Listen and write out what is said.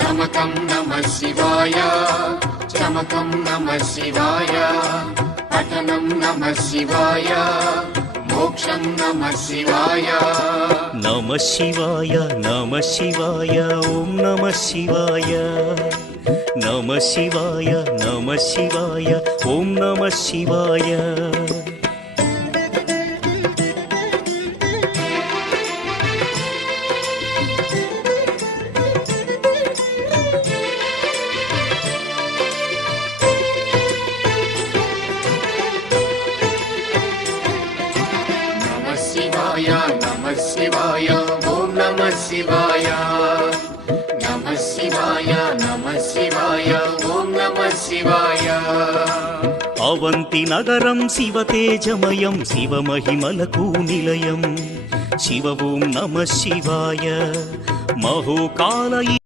నమకం నమః శివాయ, చమకం నమః శివాయ, పఠనం నమః శివాయ, మోక్షం నమః శివాయ. నమః శివాయ నమః శివాయ ఓం నమః శివాయ. నమః శివాయ నమః శివాయ ఓం నమః శివాయ. నమః శివాయ ఓం నమః శివాయ. నమః శివాయ నమః శివాయ ఓం నమః శివాయ. అవంతి నగరం శివతేజమయం శివమహిమలకు నిలయం. శివ ఓం నమః శివాయ. మహోకాల